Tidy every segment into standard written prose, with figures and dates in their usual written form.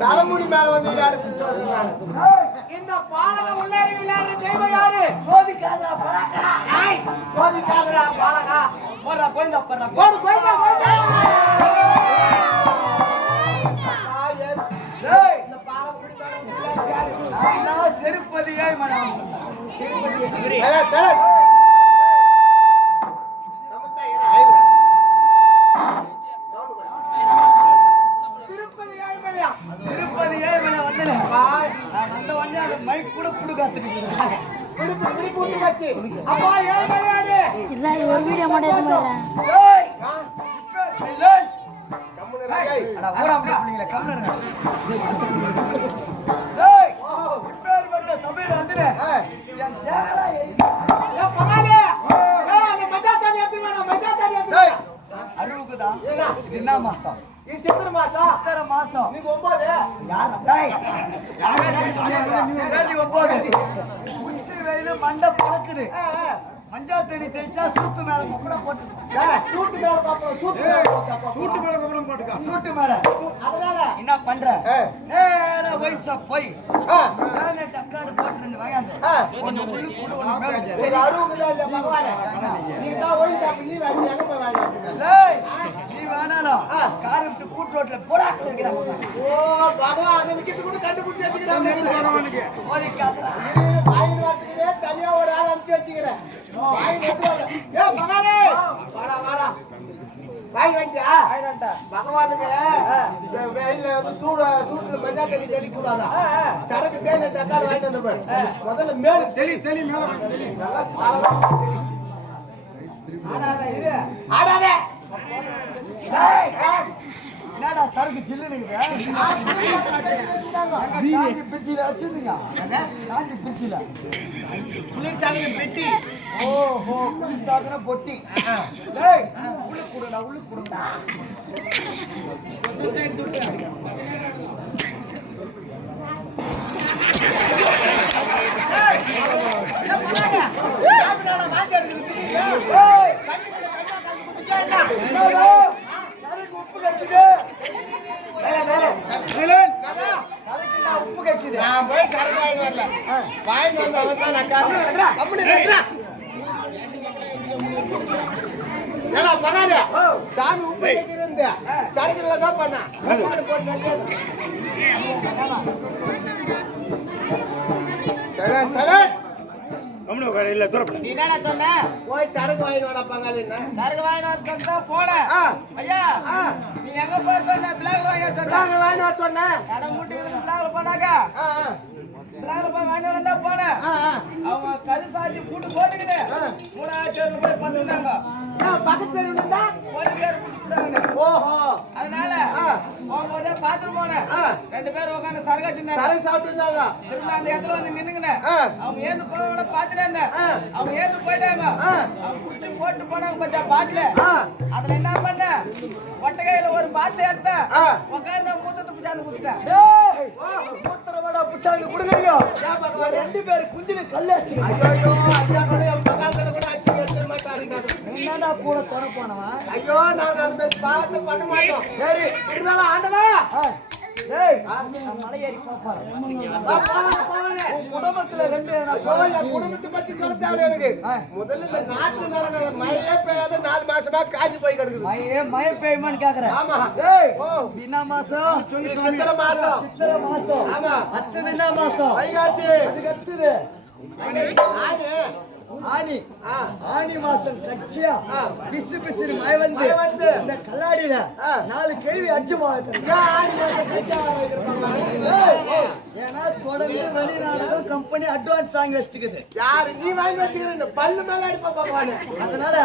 தலைமுடி மேல வந்து இந்த பாலக உள்ளேறி விளையாடுற தெய்வம் யாரு? சோதிக்காதரா பாலகா. சோதிக்காதரா பாலகா. போடா போய்டா போடா. போடு போய்டா போய்டா. ஏய் இந்த பாலக குடிச்சாங்க யாரு? நான் செருப்பதியே மனம். செருப்பதி. சரி. ஒரு வீடியோ மட்டும் எடுத்துறேன். அறுபதுதான் என்ன மாசம்? இது சித்திரை மாசம். சித்திரை மாசம் நீங்க 9 உச்சி வெயில மண்டை பழக்குது. மஞ்சா தண்ணி தேய்ச்சா சூட்டு மேல கூட போட்டு சூட்டு மேல பாப்போம். சூட்டு மேல கபரம் போட்டுக்க. சூட்டு மேல அதனால என்ன பண்ற? நேரா ஒயிட் ஷாப் போய் நானே டக்காடு போட்டு ரெண்டு வாங்க. ஒன்னு உள்ள கூட ஒன்னு மேல ஒரு அருவுக்குதா இல்ல பகவானே. நீ தான் ஒயிட் ஷாப் நீ வாங்கி எங்க போய் வாங்கிட்டு? ஏய் நீ வேணானோ கார் விட்டு கூட் ரோட்ல போடாக்கல இருக்கற. ஓ பகவான் அந்த விக்கிட்டு கூட கண்டுபிடிச்சு வச்சிருக்கானே பகவானுக்கு. ஓடிக்காதடா. வாயில வாட்டுக்கே தனியா ஒரு ஆள் அனுப்பி வச்சிக்கிறேன். வாய் வந்து ஏ பகவானே வாடா வாடா. வாய் வாங்கியா? வாய்டா. பகவானுக்கு இந்த வெயில்ல வந்து சூட்டுல மஞ்சா தண்ணி தெளிக்க கூடாதா? சரக்கு தேனை தக்காளி வாங்கிட்டு வந்த பாரு. முதல்ல மேல தெளி மேல வாங்க தெளி. நல்லா பாலா தெளி. ஆடாதே இரு. ஆடாதே. ஏய் என்னடா சரக்கு ஜில்லுனுக்குது? வீதி பிச்சில வச்சிருந்தீங்க. நாங்க பிச்சில. குளிர் சாதன பெட்டி. ஓஹோ குளிர் சாதன பொட்டி. டேய் உள்ள குடுடா உள்ள குடுடா. ஏய் என்னடா வாந்தி எடுக்குது திடீர்னு? ஏய் கண்ணு கண்ணா கால் குத்திட்டேடா. உப்பு கட்டிடு. உப்பு கட்டிடு. நான் போய் சரக்கு வாங்கி வரல. வாங்கி வந்த அவன் தான் நான் காட்டுறேன். அப்படி கட்டுறா. ஏடா பகாதே. சாமி உப்பு கட்டிருந்து சரக்குல தான் பண்ணா. போட்டு நட்டு. சரி. கம்னு வர இல்ல தூரப்பட. நீ என்னடா சொன்ன? போய் சரக்கு வாங்கி வாடா பகாதேன்னா. சரக்கு வாங்கி வந்தா போட. ஐயா நீ எங்க போய் சொன்ன? பிளாக் வாங்கி சொன்ன. பிளாக் வாங்கி வர சொன்ன. கட மூட்டி பிளாக்ல போனாங்க. பிளான போய் வாங்கி வந்தா போனேன். அவங்க கரு சாத்தி கூட்டு போட்டுக்கிட்டு 3,000 பேர்ல போய் பந்துக்கிட்டாங்க. பக்கத்து தெருவுல இருந்தா போலீஸ்காரர் கூட்டு போட்டாங்க. ஓஹோ அதனால போகும்போதே பாத்ரூம் போனேன். 2 பேரும் உட்காந்து சரக்கு வச்சிருந்தாங்க. சரக்கு சாப்பிட்டு இருந்தாங்க. திரும்ப அந்த இடத்துல வந்து நின்னுங்கினேன். அவங்க ஏந்து போறவங்கள பாத்துட்டே இருந்தேன். அவங்க ஏந்து போயிட்டாங்க. அவங்க குச்சி போட்டு போனாங்க பச்சா பாட்டில. அதுல என்ன பண்ண ஒட்டகையில ஒரு பாட்டில் எடுத்தேன். உட்காந்து மூத்தத்தை புச்சாந்து குத்துட்டேன். மூத்தரவோட புச்சாந்து குடுங்க. 2 பேர் குஞ்சில கல்லு அடிச்சு. ஐயோ ஐயா கூட பகால்ல கூட அடிச்சு கேட்க மாட்டாங்க. என்னடா கூட தொட போனவன். ஐயோ நான் அந்த மாதிரி பாவத்தை பண்ண மாட்டோம். சரி இருந்தாலும் ஆண்டவா டேய் மலை ஏறி போப்பாரு. உன் குடும்பத்துல 2 என் குடும்பத்தை பத்தி சொல்ல தேவை எனக்கு. முதல்ல இந்த நாட்டுல நடக்கிற மழையே பெய்யாத 4 மாசமா காஞ்சி போய் கிடக்குது. மழை பெய்யுமான்னு கேக்குறேன். ஆமா. டேய் என்ன மாசம்? சித்திரை மாசம். சித்திரை மாசம். ஆமா. அடுத்தது என்ன மாசம்? வைகாசி. அதுக்கு அடுத்தது ஆடு. ஆனி. ஆனி மாசம் கட்சியா பிசு பிசுறு மழை வந்து இந்த கல்லாடியில 4 கேள்வி அடிச்சு போகுது. ஏன்னா தொடர்ந்து வெளிநாடுகள் கம்பெனி அட்வான்ஸ் வாங்கி வச்சுக்குது. யாரு நீ வாங்கி வச்சுக்கிற பல்லு மேல அடிப்பா பாப்பானே. அதனால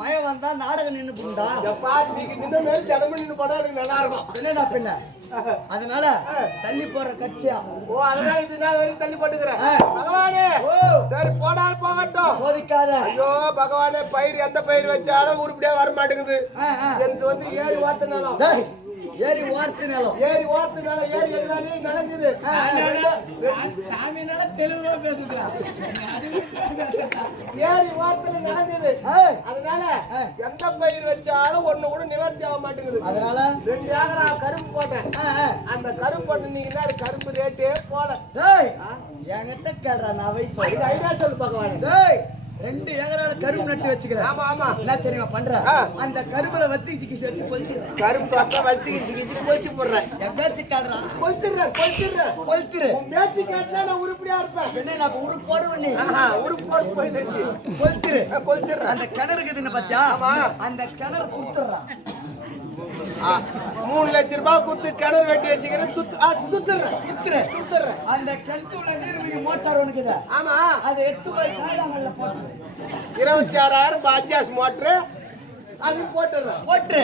மழை வந்தா நாடகம் நின்னு போண்டா. எப்பா நீங்க நின்ன மேல தினமும் நின்னு போடா எனக்கு நல்லா இருக்கும். என்னடா பின்ன அதனால தள்ளி போற கட்சியா. ஓ அதனால இது நான் வரைக்கும் தள்ளி போட்டுக்கிறேன். பகவானே சரி போடால் போகட்டும். சோதிக்காத. ஐயோ பகவானே பயிர் எந்த பயிர் வச்சாலும் உருப்படியா வர மாட்டேங்குது. எனக்கு வந்து ஏறி வார்த்தனாலும் ஏறி வார்த்தனாலும் ஏறி வார்த்தனால ஏறி எதுனாலே நடக்குது. சாமினால தெளிவா பேசுறா. ஏறி வார்த்தையில நடக்குது. அதனால எந்த பயிர் வச்சாலும் ஒண்ணு கூட நிவர்த்தி ஆக மாட்டேங்குது. அதனால 2 ஏக்கரா கரும்பு போட்டேன். அந்த கரும்பு போட்டீங்கன்னா கரும்பு ரேட்டே போல. என்கிட்ட கேள்றா நான் வயசு ஐடியா சொல்லு பகவானே. 2 ஏக்கரால கரும்பு நட்டு வச்சுக்கிறேன். ஆமா ஆமா. என்ன தெரியுமா பண்ற? அந்த கரும்புல வத்தி சிக்கிச்சு வச்சு கொளுத்திடுறேன். கரும்பு பத்த வத்தி சிக்கிச்சு கொளுத்தி போடுறேன். எப்பயாச்சும் கேள்றா கொளுத்திடுறேன். உன் பேச்சு கேட்டா நான் உருப்படியா இருப்பேன். என்ன நான் உருப்பு போடுவேன். நீ உருப்பு போட்டு போயிடுச்சு. கொளுத்திடுறேன். அந்த கிணறு இருக்குதுன்னு பாத்தியா? அந்த கிணறு குத்துறான். 3 லட்சம் ரூபாய் குத்து கிணறு வெட்டி வச்சுக்கிறேன். துத்துறேன். அந்த கிணத்துல நீர்மிகு மோட்டார் ஒண்ணுக்குது. ஆமா. அதை எடுத்து போய் காயலாங்கல்ல போட்டு 26,000 பாஜாஸ் மோட்டரு அது போட்டு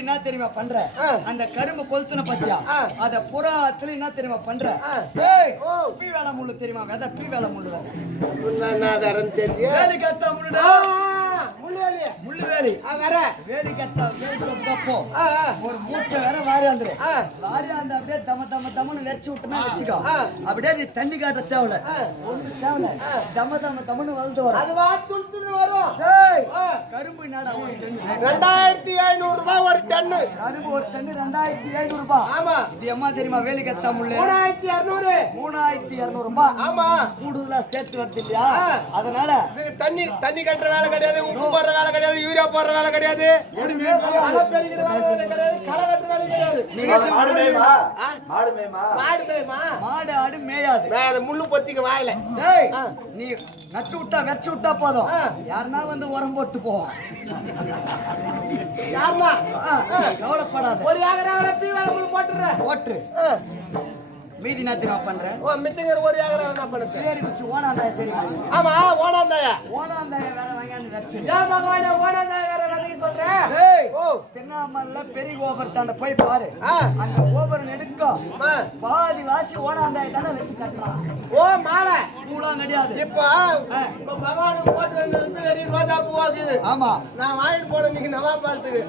என்ன தெரியுமா பண்ற? அந்த கரும்பு கொளுத்துன பாத்தியா? அத புறாத்துல என்ன தெரியுமா பண்ற? ஏய் பீ வேலை முள்ளு தெரியுமா? விதை பீ வேலை முள்ளு விதை. நான் வேற தெரியும். வேலி கத்தா முள்ளுடா. முள்ளு வேலி. வேற வேலி கத்தா வேலி சொப்போ. ஒரு மூட்டை வேற வாரியாந்துரு. வாரியாந்து அப்படியே தமன்னு வெச்சு விட்டுனா வெச்சுக்கோ. அப்படியே நீ தண்ணி காட்ட தேவல. ஒண்ணு தேவல. தமன்னு வளர்ந்து வரும். அது வாத்துன்னு வரும். டேய் கரும்பு நாடா ஒரு டன் 2500 ரூபாய் ஒரு டன். கரும்பு ஒரு டன் 2500 ரூபாய். ஆமா. இது அம்மா தெரியுமா? வேலி கத்தா முள்ளு 3200 ரூபாய். ஆமா. கூடுதலா சேர்த்து வருது இல்லையா? அதனால தண்ணி கட்டுற வேலை கிடையாது, உப்பு போடுற வேலை கிடையாது, யூரியா போடுற வேலை கிடையாது, களை பெருகிற வேலை கிடையாது, களை கட்டுற வேலை கிடையாது. மாடு ஆடு மேயாது. முள்ளு பொத்திக்க வாயில. டேய் நீ நட்டு விட்டா வெச்சு விட்டா போதும். யாருன்னா வந்து உரம் போட்டு போவோம். யாருமா கவலைப்படாத. ஒரு ஏக்கராவில பீ வேலை முள்ளு போட்டுரு. மீதி நாத்திரமா பண்றேன். ஓ மிச்சங்கற ஒரு ஏக்கராவில என்ன பண்ணுது? சரி குச்சி ஓனாந்தாய தெரியுமா? ஆமா ஓனாந்தாய வேற வாங்கி வச்சு. ஏன் பகவானே ஓனாந்தாய வேற வந்து சொல்ற? டேய் தென்னாமல்ல பெரிய கோபுரத்தாண்ட போய் பாரு. அந்த கோபுரம் நெடுக்கும் பாதி வாசி ஓனாந்தாய தானே வச்சு கட்டலாம். ஓ மாலை பூலாம் கிடையாது. இப்ப பகவானுக்கு போட்டு வந்து வெறி ரோஜா பூவாக்குது. ஆமா. நான் வாங்கிட்டு போன நீங்க நவா பார்த்துக்கு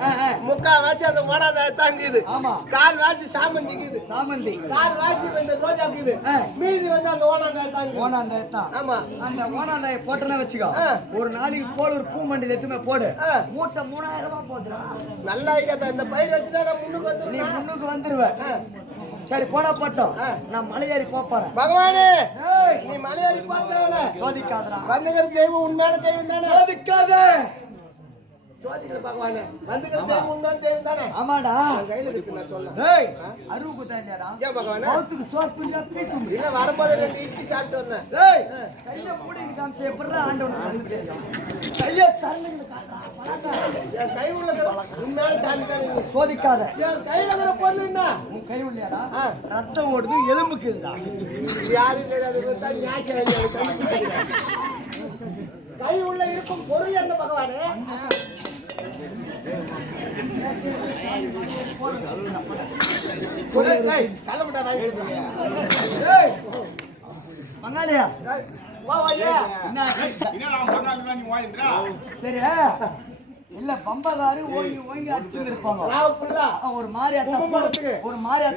முக்கா வாசி அந்த ஓனாந்தாய தாங்குது. ஆமா. கால் வாசி சாமந்திக்குது. சாமந்தி கால் வாசி இந்த ரோஜா இருக்குது. மீதி வந்து அந்த ஓனாந்தாய தாங்குது. ஓனாந்தாய தான். ஆமா. அந்த ஓனாந்தாய போட்டனா வெச்சுக்கோ. ஒரு நாளைக்கு போல ஒரு பூ மண்டில எடுத்துமே போடு. மூட்டை 3000 ரூபாய் போதுடா. நல்லா இருக்கா? இந்த பயிர் வச்சுட்டா நான் முன்னுக்கு வந்துருவேன். நீ முன்னுக்கு வந்துருவ. சரி போடா போட்டோம். நான் மலையேறி போறேன். பகவானே நீ மலையேறி போறவல சோதிக்காதடா. வந்தகர் தெய்வம் உண்மையான தெய்வம் தானே. சோதிக்காத. சோதிக்கல பகவானே வந்துக்கிறது முன்னோன் தேவி தானே ஆமாடா என் கையில இருக்கு நான் சொல்ல டேய் அருவு குத்தா இல்லையாடா ஏன் பகவானே மௌத்துக்கு சோத்து இல்ல பீத்து இல்ல வரும்போது 2 இட்லி சாப்பிட்டு வந்தேன் டேய் கைய மூடி காமிச்சே எப்பறா ஆண்டவனுக்கு கண்ணு தெரியும் கைய தரணுன்னு காட்டுறா என் கை உள்ள உண்மையான சாமி தானே நீ சோதிக்காத என் கையில இருக்கிற பொருள் என்ன உன் கை உள்ளையாடா ரத்தம் ஓடுது எலும்புக்கு இதுடா யாரும் தெரியாது கை உள்ள இருக்கும் பொருள் என்ன பகவானே கள்ளப்பட்டா வாங்கி ஏய் மங்காளியா வா வாயா சரி இல்ல பம்பகாரு ஓங்கி ஓங்கி அடிச்சுட்டு இருப்பாங்க ராவக்குள்ளா ஒரு மாதிரியா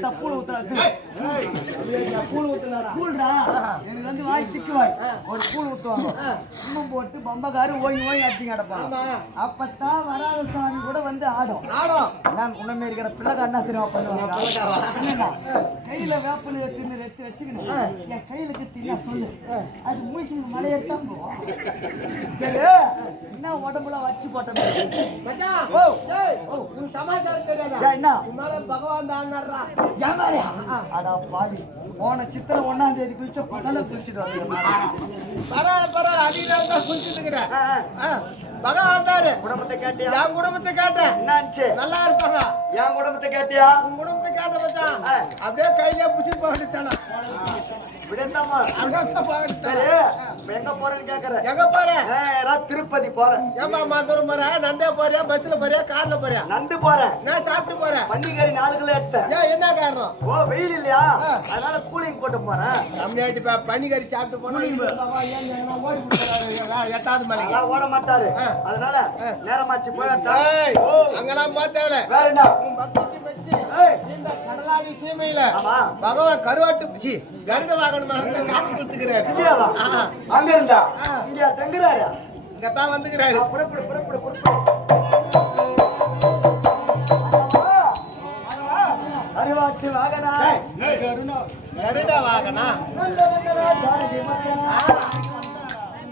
தப்புல ஊத்துறாரு கூழ் ஊத்துனாரா கூழ்டா எனக்கு வந்து வாய் திக்கு வாய் ஒரு கூழ் ஊத்துவாங்க இன்னும் போட்டு பம்பகாரு ஓங்கி ஓங்கி அடிச்சு கிடப்பாங்க அப்பத்தான் வராத சாமி கூட வந்து ஆடும் நான் உடனே இருக்கிற பிள்ளைக்கு அண்ணா திரும்ப பண்ணுவாங்க கையில வேப்பல எடுத்து வச்சுக்கணும் என் கையில கத்தினா சொல்லு அது மூசிங்க மலையேத்தான் போவோம் சரி என்ன உடம்புல வச்சு போட்ட மச்சான் ஓ டேய் உன் சமாச்சாரம் தெரியாதா என்ன உன்னால பகவான் தான் அண்ணாரா ஏமாரியா அடா பாவி போன சித்திரை 1ஆம் தேதி குளிச்ச பகல குளிச்சிட்டு பரவாயில்ல அதிகாரம் தான் குளிச்சுட்டு இருக்கிறேன் பகவான் தாரு குடும்பத்தை கேட்டியா என் குடும்பத்தை கேட்டேன் என்னாச்சு நல்லா இருப்பாங்க என் குடும்பத்தை கேட்டியா உன் குடும்பத்தை கேட்ட மச்சான் அப்படியே கையில புடிச்சு போட்டுட்டானா விடந்தாமா சரி எங்க போறேன்னு கேக்குறேன் எங்க போற நேரா திருப்பதி போறேன் ஏமா மாத்தூர் போற நந்தே போறியா பஸ்ல போறியா கார்ல போறியா நண்டு போறேன் நான் சாப்பிட்டு போறேன் பண்டிகை 4 கிலோ எடுத்தேன் ஏன் என்ன காரணம் ஓ வெயில் இல்லையா அதனால கூலிங் போட்டு போறேன் தமிழ்நாட்டு பனிகறி சாப்பிட்டு போனா பகவான் ஏன் எங்கன்னா ஓடி போறாரு 8வது மலை அதெல்லாம் ஓட மாட்டாரு அதனால நேரமாச்சு போயிட்டா அங்கெல்லாம் பார்த்தேவல வேற என்ன உன் பக்திக்கு மெச்சி இந்த கடலாடி சீமையில ஆமா பகவான் கருவாட்டு கருட வாகனம் காட்சி கொடுத்துக்கிறாரு இந்தியாவா அங்க இருந்தா இந்தியா தங்குறாரு இங்கதான் வந்துக்கிறாரு புறப்படு அருவாட்டு வாகனா கருட வாகனா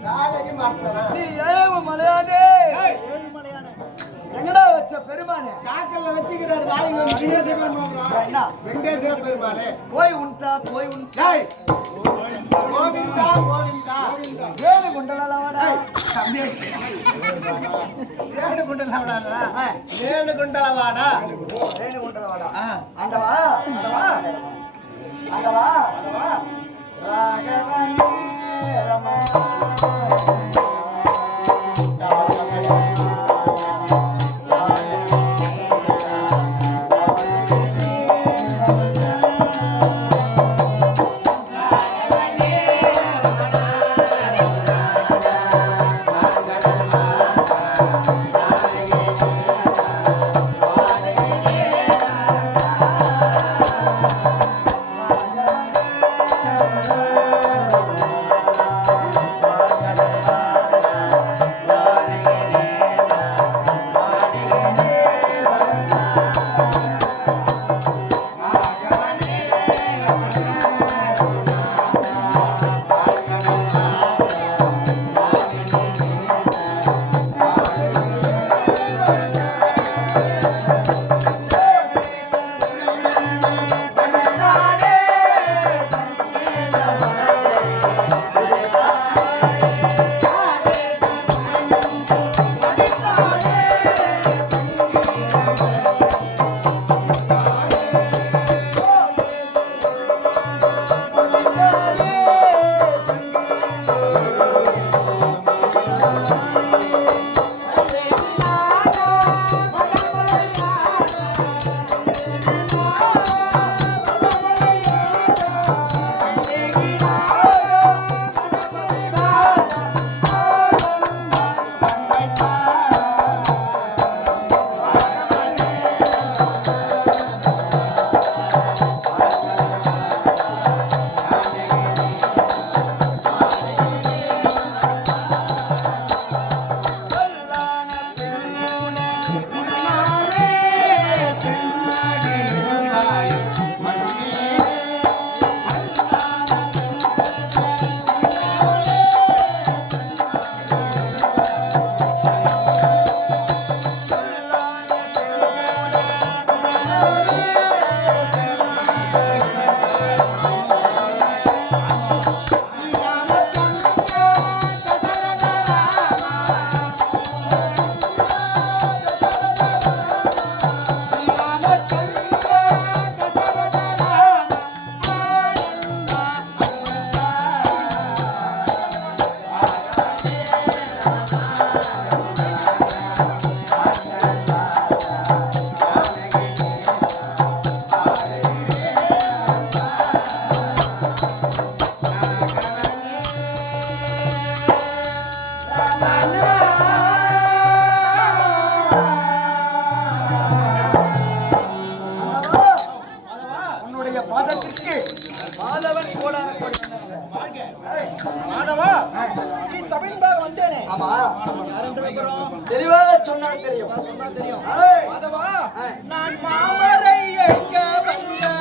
சாலைக்கு மாட்டனா நீ ஏழு மலையானே எங்கடா வச்ச பெருமானே சாக்கல்ல வச்சுக்கிறாரு வாங்கி வந்து என்ன வெங்கடேஸ்வர பெருமாளே போய் உண்டா டேய் கோவிந்தா கோவிந்தா வேணு குண்டலவாடா ஏழு குண்டலவாடா ஏழு குண்டலவாடா வேணு குண்டலவாடா ஆண்டவா ஆண்டவா ஆண்டவா ஆண்டவா ராகவனே ரமணா மாதவா நீ சபையின்பாக வந்தேனே ஆமா யார் என்று விவரம் தெளிவாக சொன்னால் தெரியும். சொன்னா தெரியும் ஏய். மாதவா நான் மாமரை ஏற்க வந்தேன்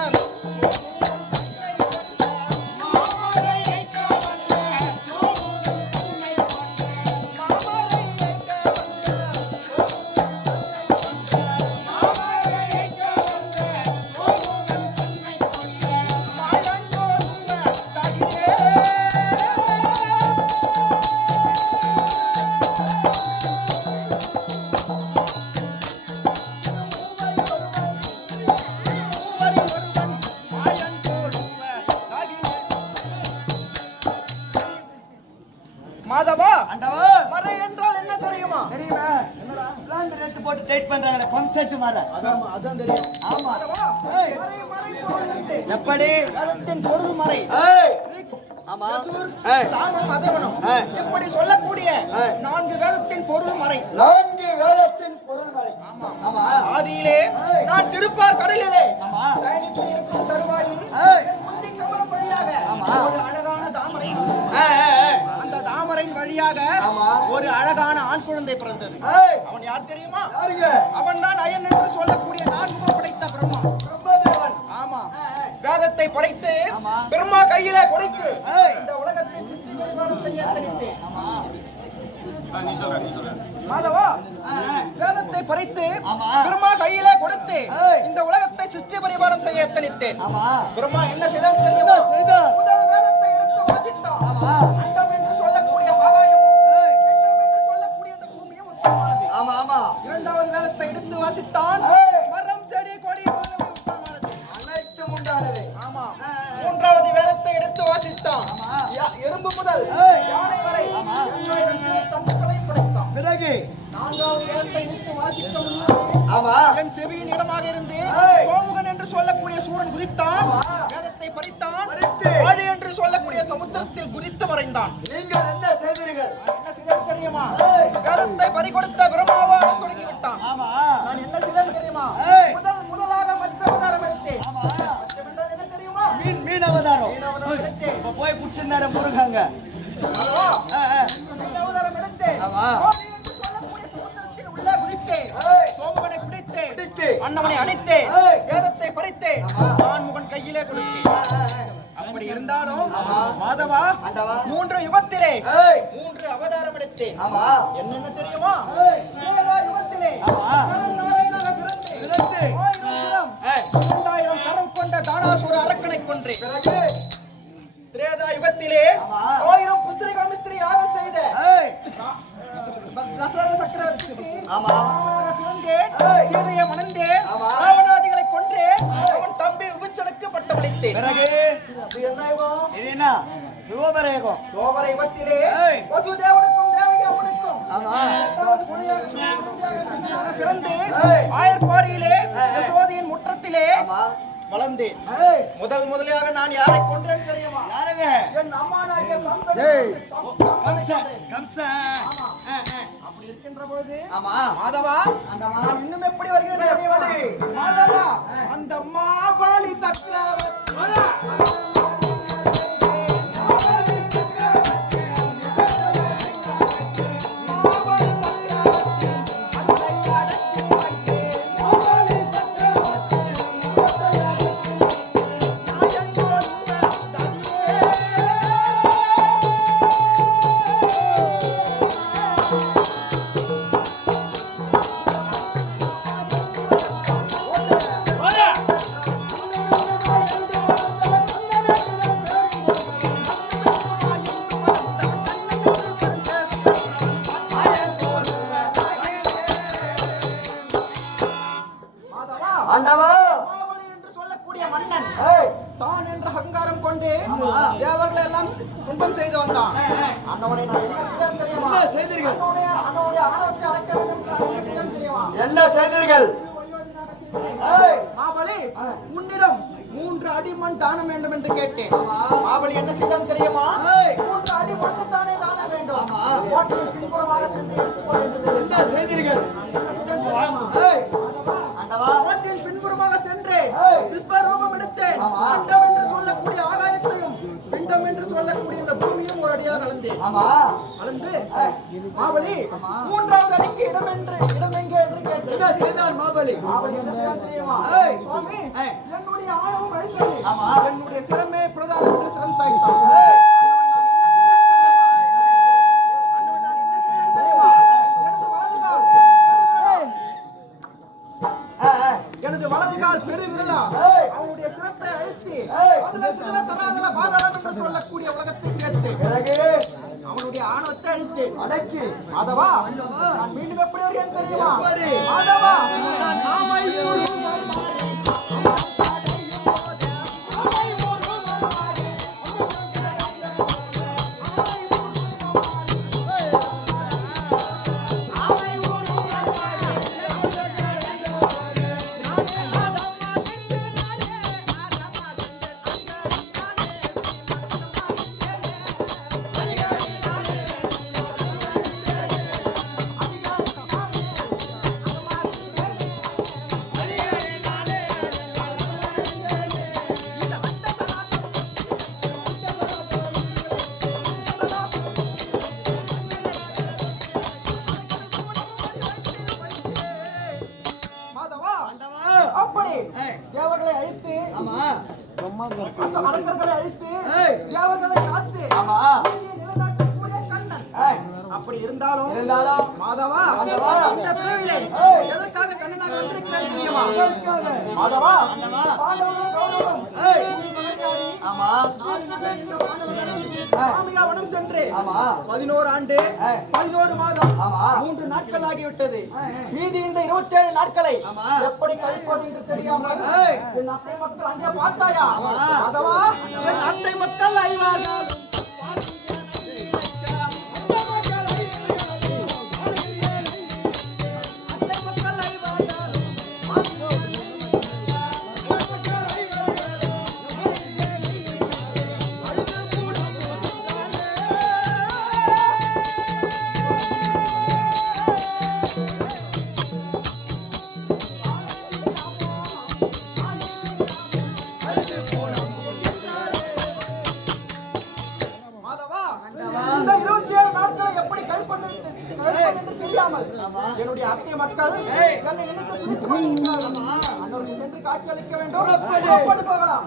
மாதவா ஆண்டவா. மறை என்றால் என்ன தெரியுமா தெரியுமா? பிளான் ரேட் போட்டு டைட் பண்றாங்க கான்செப்ட் மேல. அதான் தெரியும் ஆமா. மாதவா ஏய். மறை மறை பொருள் என்று. எப்படி? வேதத்தின் பொருள் மறை ஏய். ஆமா. ஏய். சாமம் அதவனம் ஏய். இப்படி சொல்லக்கூடிய ஏய். 4 வேதத்தின் பொருள் மறை 4 வேதத்தின் பொருள் மறை. ஆமா. ஆதியிலே ஏய். நான் திருப்பார் கடலிலே ஆமா. பயணித்து இருக்கும் தருவாயில் ஏய். என் முந்தி கமலம் வழியாக ஆமா. ஒரு அழகான தாமரை ஏய், ஏய், ஏய். அந்த தாமரையின் வழியாக ஆமா. ஒரு அழகான ஆண் குழந்தை பிறந்தது ஏய். அவன் யார் தெரியுமா யாருங்க? அவன் தான் அயன் என்று சொல்லக்கூடிய 4 படைத்த பிரம்மா பிரம்மதேவன். ஆமா ஏய். வேதத்தை படைத்து ஆமா. பிரம்மா கையிலே கொடுத்து ஏய். இந்த உலகத்தை சிருஷ்டி பரிமாணம் செய்ய தனித்தேன் ஆமா. மாதவா ஏய். வேதத்தை படைத்து ஆமா. பிரம்மா கையிலே கொடுத்து ஏய். இந்த உலகத்தை சிருஷ்டி பரிமாணம் செய்ய தனித்தேன் ஆமா. பிரம்மா என்ன செய்தான் என்ன தெரியுமா செய்தார்? முதல் வேதத்தை எடுத்து வாசித்தான் ஆமா. அண்டம் என்று சொல்லக்கூடிய ஆகாயமும் ஏய். பிண்டம் என்று சொல்லக்கூடிய இந்த பூமியும் உத்தமமானது ஆமா, ஆமா. இரண்டாவது வேதத்தை எடுத்து வாசித்தான் ஏய். மரம் செடி கொடி முதலியவை உத்தமமானது அனைத்தும் உண்டானது. ஆமா ஏய். மூன்றாவது வேதத்தை எடுத்து வாசித்தான் ஆமா. எறும்பு முதல் ஏய். யானை வரை ஆமா. 2000 தத்துக்களை படைத்தான் பிறகு நான்காவது வேதத்தை எடுத்து வாசித்த முன்னே ஆமா. என் செவியின் இடமாக இருந்து ஏய். கோமுகன் என்று சொல்லக்கூடிய சூரன் குதித்தான் ஆமா. வேதத்தை பறித்தான் பறித்து. ஆழி என்று சொல்லக்கூடிய சமுத்திரத்தில் குதித்து மறைந்தான் நீங்கள் என்ன செய்தீர்கள்? நான் என்ன செய்தேன் தெரியுமா ஏய். வேதத்தை பறிகொடுத்த பிரம்மாவாட தொடங்கி விட்டான் ஆமா. நான் என்ன செய்தேன் தெரியுமா ஏய். முதலாக மற்ற அவதாரம் எடுத்தேன் ஆமா. மற்ற என்றால் என்ன தெரியுமா மீன் அவதாரம். மீன் அவதாரம் எடுத்தேன் இப்ப போய் புடிச்சிருந்தாரு முருகாங்க. அதுவா? ஏய். மீன் அவதாரம் எடுத்தேன் ஆமா. ஆழி என்று சொல்லக்கூடிய சமுத்திரத்தில் உள்ளே குதித்தேன் ஏய். சோமுகனை பிடித்தேன் பிடித்து. அண்ணவனை அடித்தேன் ஏய். வேதத்தை பறித்தேன் ஆண்முகன் கையிலே கொடுத்தேன் அப்படி இருந்தாலும் மாதவா ஆண்டவா. 3 யுகத்திலே ஏய். 3 அவதாரம் எடுத்தேன் ஆமா. என்னென்ன தெரியுமா ஏய். ஏழா யுகத்திலே ஆமா. கரம் நாராயணனாக பிறந்து பிறந்து. 1000 சிரம் ஏய். 2000 கரம் கொண்ட தானாசூர அரக்கனை கொன்றேன் பிறகு திரேதா யுகத்திலே ஆமா. 1000 புத்திரிகாமிஸ்திரி யாகம் செய்த ஏய். தசரத சக்கரவர்த்திக்கு ஆமா. ராமனாக பிறந்தேன் ஏய். சீதையை மணந்தேன் ஆமா. ராவணாதிகளை கொன்றேன் அவன் தம்பி விபீஷனுக்கு பட்டமளித்தேன் பிறகு அப்படி என்ன யுகம்? இது என்ன? யுவபரேகம். சோபர யுகத்திலே ஏய். வசுதேவனுக்கும் தேவகி அம்மனுக்கும் ஆமா. இரண்டாவது குழந்தையாக பிறந்து ஏய். ஆயர்பாடியிலே யசோதையின் முற்றத்திலே ஆமா. வளர்ந்தேன் ஏய். முதலியாக நான் யாரை கொன்றேன் தெரியுமா யாருங்க? என் அம்மானாகிய சம்சனை ஏய். கொன்றேன். கம்சன். கம்சன். அப்படி இருக்கின்ற பொழுது ஆமா. மாதவா நான் இன்னும் எப்படி வருகிறேன் தெரியுமா எப்படி? மாதவா அந்த மாபாலி சக்கரவர்த்தி ஆண்டவா. மாபாலி என்று சொல்லக்கூடிய மன்னன் ஏய். தான் என்ற அகங்காரம் கொண்டு தேவர்களை எல்லாம் துன்பம் செய்து வந்தான் அண்ணவனை நான் என்ன செய்தேன் தெரியுமா என்ன செய்தீர்கள்? அண்ணனுடைய ஆணவத்தை அடக்க வேண்டும் என்று நான் என்ன செய்தேன் தெரியுமா என்ன செய்தீர்கள்? ஏய். மாபலி உன்னிடம் 3 அடி மண் தானம் வேண்டும் என்று கேட்டேன் மாபலி என்ன செய்தான் தெரியுமா ஏய். 3 அடி மண் தானே தான வேண்டும் கோட்டையின் பின்புறமாக சென்று எடுத்துக்கொள் என்று என்ன செய்தீர்கள்? என்ன செய்தேன் தெரியுமா? ஏய். ஆண்டவா. கோட்டையின் பின்புறமாக சென்று ஏய். விஸ்வரூபம் எடுத்தேன் அண்டம் என்று சொல்லக்கூடிய ஆகாயத்தையும் பிண்டம் என்று சொல்லக்கூடிய இந்த பூமியும் ஒரு அடியாக கலந்தேன் ஆமா அளந்து மாவலி மூன்றாவது அடிக்கு இடம் எங்கே என்று கேட்டு என்ன செய்தார் மாபலி? மாவலி என்ன செய்தார் தெரியுமா? சுவாமி என்னுடைய ஆணவம் அழிந்தது. ஆமா. என்னுடைய சிரமே பிரதானம் என்று சிரம் தாய்த்தான். எனது வலது கால் பெரு விரலா அவனுடைய சிரத்தை அழுத்தி அதுல சில தராதல பாதாளம் என்று சொல்லக்கூடிய உலகத்தை சேர்த்து அவனுடைய ஆணவத்தை அழித்து அடக்கி மாதவா நான் மீண்டும் எப்படி வருகிறேன் தெரியுமா? மாதவா நான் நாமை பூர்வம் அப்படி தேவர்களை அழித்து அரக்கர்களை அழித்து தேவர்களை காத்து நிலநாட்டக்கூடிய கண்ணன். அப்படி இருந்தாலும் மாதவா இந்த பிறவிலே எதற்காக கண்ணனாக வந்திருக்கிறேன் தெரியுமா? மாதவா பாண்டவர்களும் கௌரவரும் ராமியாவனம் சென்று 11 ஆண்டு 11 மாதம் 3 நாட்கள் ஆகிவிட்டது. மீதி இந்த 27 நாட்களை எப்படி கழிப்பது என்று தெரியாமல் என் அத்தை மக்கள் அங்கே பார்த்தாயா? அதவா என் அத்தை மக்கள் ஐவார்கள் இந்த 27 நாட்களை எப்படி கழிப்பது என்று தெரியாமல் என்னுடைய அத்தை மக்கள் என்னை நினைத்து துடித்துக் கொண்டிருக்கிறார்கள். அன்னோருக்கு சென்று காட்சி அளிக்க வேண்டும். போகலாம்.